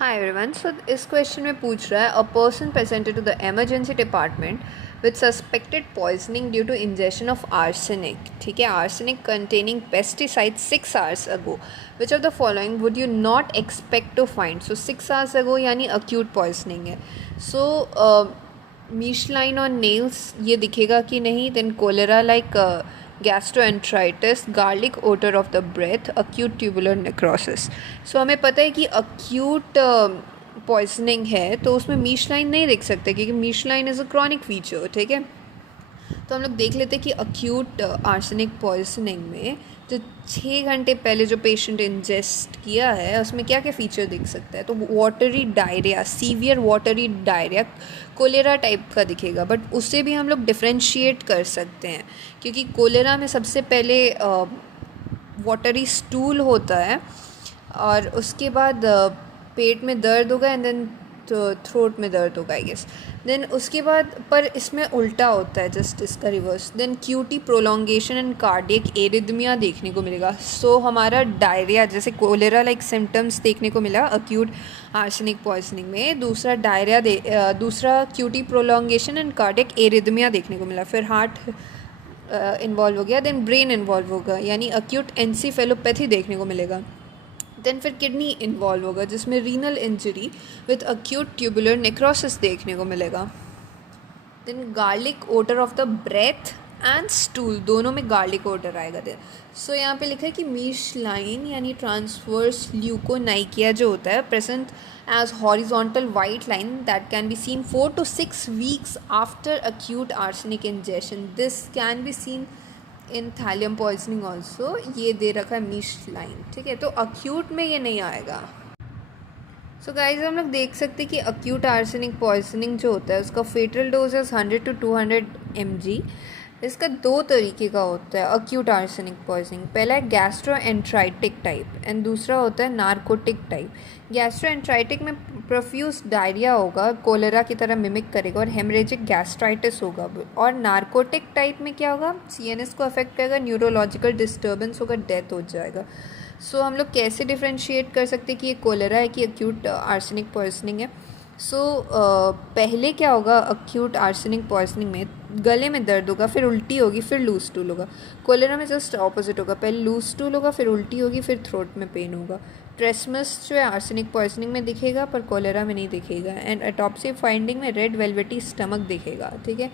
Hi everyone. So इस question में पूछ रहा है a person presented to the emergency department with suspected poisoning due to injection of arsenic. ठीक है, arsenic containing pesticide 6 hours ago. Which of the following would you not expect to find. So 6 hours ago यानी acute poisoning है. So मीश line और nails ये दिखेगा कि नहीं. Then cholera like gastroenteritis, garlic odour of the breath, acute tubular necrosis. So हमें पता है कि अक्यूट पॉइजनिंग है तो उसमें मीश लाइन नहीं देख सकते क्योंकि Mees line is a chronic feature. ठीक है, तो हम लोग देख लेते हैं कि अक्यूट आर्सेनिक पॉइजनिंग में जो 6 घंटे पहले जो पेशेंट इंजेस्ट किया है उसमें क्या क्या फ़ीचर दिख सकता है. तो watery diarrhoea, severe watery diarrhoea cholera type का दिखेगा, बट उससे भी हम लोग डिफ्रेंशिएट कर सकते हैं क्योंकि कोलेरा में सबसे पहले वाटरी स्टूल होता है और उसके बाद पेट में दर्द होगा एंड देन थ्रोट में दर्द होगा आई गेस. देन उसके बाद पर इसमें उल्टा होता है, जस्ट इसका reverse. Then QT prolongation and cardiac arrhythmia देखने को मिलेगा. सो हमारा डायरिया जैसे कोलेरा लाइक सिम्टम्स देखने को मिला अक्यूट आर्सेनिक पॉइजनिंग में. दूसरा डायरिया, दूसरा QT prolongation and cardiac arrhythmia देखने को मिला. फिर हार्ट इन्वॉल्व हो गया. देन ब्रेन इन्वॉल्व होगा यानी अक्यूट एनसीफेलोपैथी देखने को मिलेगा. देन फिर किडनी इन्वॉल्व होगा जिसमें renal injury with acute tubular necrosis देखने को मिलेगा. Then garlic odour of the breath and stool, दोनों में गार्लिक ओडर आएगा. देन सो यहाँ पे लिखा है कि मीश लाइन यानी ट्रांसवर्स ल्यूकोनाइकिया जो होता है present as horizontal white line that can be seen 4 to 6 weeks after acute arsenic injection. This can be seen in thallium poisoning also. ये दे रखा है मीश लाइन. ठीक है, तो अक्यूट में ये नहीं आएगा. सो गाइज हम लोग देख सकते हैं कि अक्यूट आर्सेनिक पॉइजनिंग जो होता है उसका फेटल डोज है 100 to 200 mg. इसका 2 तरीके का होता है अक्यूट आर्सेनिक पॉइजनिंग. पहला है गैस्ट्रोएंट्राइटिक टाइप एंड दूसरा होता है नार्कोटिक टाइप. गैस्ट्रोएंट्राइटिक में प्रोफ्यूज डायरिया होगा, कोलेरा की तरह मिमिक करेगा और हेमरेजिक गैस्ट्राइटिस होगा. और नार्कोटिक टाइप में क्या होगा, सीएनएस को अफेक्ट करेगा, न्यूरोलॉजिकल डिस्टर्बेंस होगा, डेथ हो जाएगा. सो हम लोग कैसे डिफ्रेंशिएट कर सकते हैं कि ये कोलेरा है कि अक्यूट आर्सेनिक पॉइजनिंग है. सो पहले क्या होगा अक्यूट आर्सेनिक पॉइजनिंग में, गले में दर्द होगा, फिर उल्टी होगी, फिर लूज स्टूल होगा. कोलेरा में जस्ट ऑपोजिट होगा, पहले लूज स्टूल होगा, फिर उल्टी होगी, फिर थ्रोट में पेन होगा. ट्रेसमस जो है आर्सेनिक पॉइजनिंग में दिखेगा पर कोलेरा में नहीं दिखेगा. एंड ऑटोप्सी फाइंडिंग में रेड वेलवेटी स्टमक दिखेगा. ठीक है,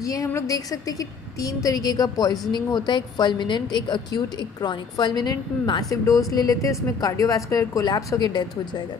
ये हम लोग देख सकते हैं कि 3 तरीके का पॉइजनिंग होता है, एक फल्मिनेंट, एक अक्यूट, एक क्रॉनिक. फल्मिनेंट में मैसिव डोज ले लेते हैं, इसमें कार्डियोवैस्कुलर कोलैप्स होकर डेथ हो जाएगा.